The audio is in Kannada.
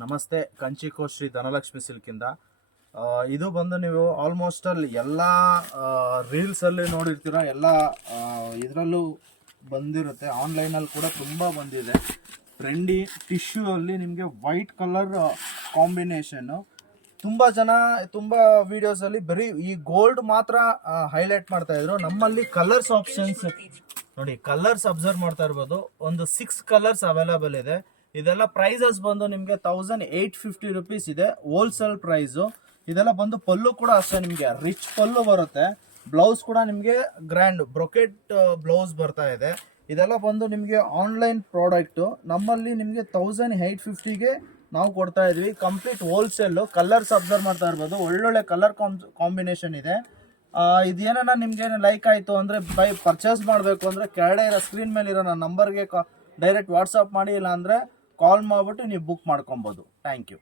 ನಮಸ್ತೆ, ಕಂಚಿಕೋ ಶ್ರೀ ಧನಲಕ್ಷ್ಮಿ ಸಿಲ್ಕಿಂದ. ಇದು ಬಂದು ನೀವು ಆಲ್ಮೋಸ್ಟ್ ಅಲ್ಲಿ ಎಲ್ಲ ರೀಲ್ಸಲ್ಲಿ ನೋಡಿರ್ತೀರ, ಎಲ್ಲ ಇದರಲ್ಲೂ ಬಂದಿರುತ್ತೆ. ಆನ್ಲೈನಲ್ಲಿ ಕೂಡ ತುಂಬ ಬಂದಿದೆ. ಟ್ರೆಂಡಿ ಟಿಶ್ಯೂ ಅಲ್ಲಿ ನಿಮಗೆ ವೈಟ್ ಕಲರ್ ಕಾಂಬಿನೇಷನ್ನು. ತುಂಬ ಜನ ತುಂಬ ವಿಡಿಯೋಸಲ್ಲಿ ಬರೀ ಈ ಗೋಲ್ಡ್ ಮಾತ್ರ ಹೈಲೈಟ್ ಮಾಡ್ತಾ ಇದ್ರು. ನಮ್ಮಲ್ಲಿ ಕಲರ್ಸ್ ಆಪ್ಷನ್ಸ್ ನೋಡಿ, ಕಲರ್ಸ್ ಅಬ್ಸರ್ವ್ ಮಾಡ್ತಾ ಇರ್ಬೋದು. ಒಂದು 6 ಕಲರ್ಸ್ ಅವೈಲೇಬಲ್ ಇದೆ. ಇದೆಲ್ಲ ಪ್ರೈಸಸ್ ಬಂದು ನಿಮಗೆ 1850 ರುಪೀಸ್ ಇದೆ, ಹೋಲ್ಸೇಲ್ ಪ್ರೈಸು. ಇದೆಲ್ಲ ಬಂದು ಪಲ್ಲು ಕೂಡ ಅಷ್ಟೇ, ನಿಮಗೆ ರಿಚ್ ಪಲ್ಲು ಬರುತ್ತೆ. ಬ್ಲೌಸ್ ಕೂಡ ನಿಮಗೆ ಗ್ರ್ಯಾಂಡ್ ಬ್ರೊಕೆಟ್ ಬ್ಲೌಸ್ ಬರ್ತಾ ಇದೆ. ಇದೆಲ್ಲ ಬಂದು ನಿಮಗೆ ಆನ್ಲೈನ್ ಪ್ರಾಡಕ್ಟು. ನಮ್ಮಲ್ಲಿ ನಿಮಗೆ 1850ಗೆ ನಾವು ಕೊಡ್ತಾ ಇದ್ವಿ, ಕಂಪ್ಲೀಟ್ ಹೋಲ್ಸೇಲು. ಕಲರ್ಸ್ ಅಬ್ಸರ್ವ್ ಮಾಡ್ತಾ ಇರ್ಬೋದು, ಒಳ್ಳೊಳ್ಳೆ ಕಲರ್ ಕಾಂಬಿನೇಷನ್ ಇದೆ. ಇದೇನ ನಿಮ್ಗೆ ಲೈಕ್ ಆಯಿತು ಅಂದರೆ ಪರ್ಚೇಸ್ ಮಾಡಬೇಕು ಅಂದರೆ ಕೆಳಗಡೆ ಇರೋ ಸ್ಕ್ರೀನ್ ಮೇಲೆ ಇರೋ ನನ್ನ ನಂಬರ್ಗೆ ಡೈರೆಕ್ಟ್ ವಾಟ್ಸಪ್ ಮಾಡಿ, ಇಲ್ಲ ಅಂದರೆ ಕಾಲ್ ಮಾಡಿಬಿಟ್ಟು ನೀವು ಬುಕ್ ಮಾಡ್ಕೊಬೋದು. Thank you.